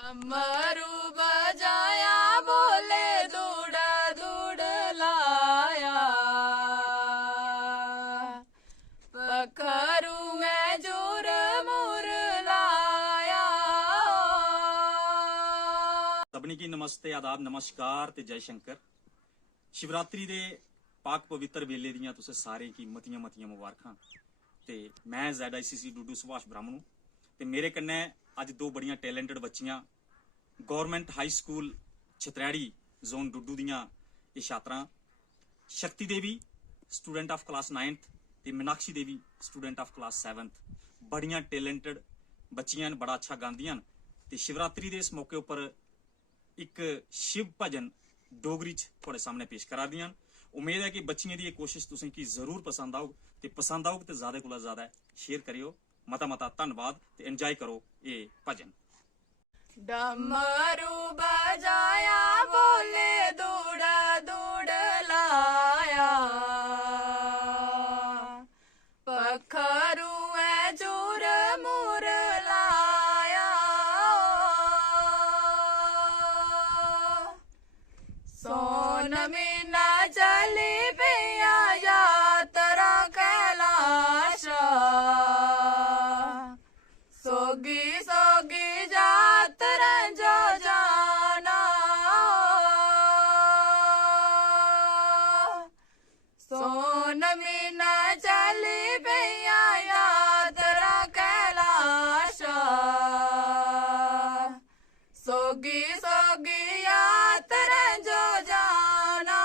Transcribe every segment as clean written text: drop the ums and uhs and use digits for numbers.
डमरू बजाया बोले दूड़ा दूड़ लाया, पखरू में जोर मुर लाया। सबनी की नमस्ते, आदाब, नमस्कार ते जय शंकर। शिवरात्रि दे पाक पवित्र वेले दियां तुसें सारें की मतियां मतियां मुबारखां। ते मैं ZICC डूडू सुभाष ब्राह्मणू ते मेरे कन्नै अज दो बड़ियां टैलेंटेड बच्चियां गौरमेंट हाई स्कूल छत्रैड़ी जोन डूडू दियां ये छात्रां शक्ति देवी स्टूडेंट ऑफ क्लास 9th ते मीनाक्षी देवी स्टूडेंट ऑफ क्लास 7th बड़ियां टैलेंटेड बच्चियां बड़ा अच्छा गांदियां ते शिवरात्रि दे इस मौके उपर एक शिव भजन डोगरी च थोड़े सामने पेश करा दियां। उम्मीद है कि बच्चियों की कोशिश तुसें की जरूर पसंद आऊग ते पसंद आऊग ते ज्यादा कोला ज्यादा शेयर करियो। मता मता धन्नवाद ते एंजॉय करो ये भजन। डमरू बजाया बोले दूड़ा दूड़ लाया, पखरू है जोर मुर लाया। सोन मीना चली पिया यात्रा कैलाश, सोगी सोगी यात्रा जो जाना। सोन मीना चली पिया यात्रा कैलाश, सोगी सोगी यात्रा जो जाना।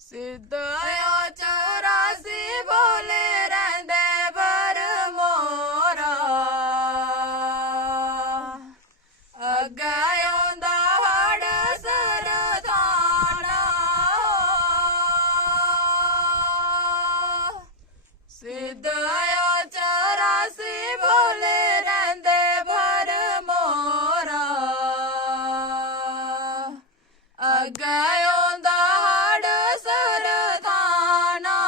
सिद्धयो चौरासी बोले रहंदे बर मोरा, अग्गे औंदा हड़ सरदाना। सिद्धयो चौरासी बोले रहंदे बर मोरा, अग्गे औंदा हड़ सरदाना।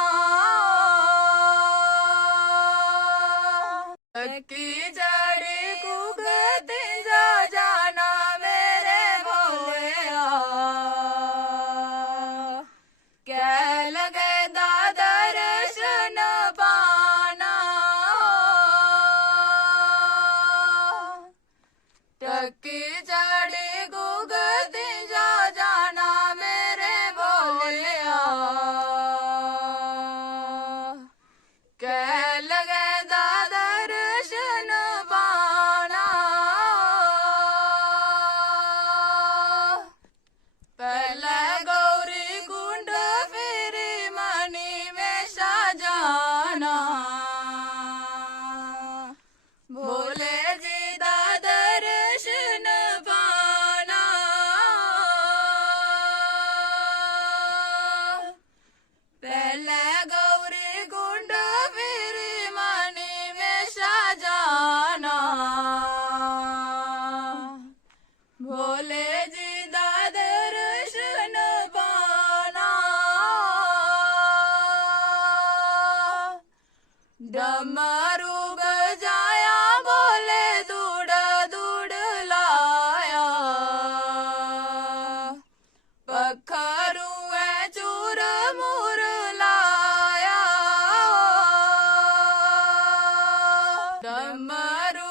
की जड़ी कुगती जा जाना मेरे भोलिया, कै लगे दा दर्शन पाना। टकी जड़ी कुगती जा जाना मेरे भोलिया, कै लगे दा दर्शन पाना। पहले गौरी कुंड फिर मणि में सजाना, भोले जी दा दर्शन पाना। पहले गौरी कुंड फिर मणि में सजाना, भोले जी दा दर्शन पाना। डमरू बजाया बोले दूड़ा दूड़ लाया, पखरू है चूर मुर लाया। डमरू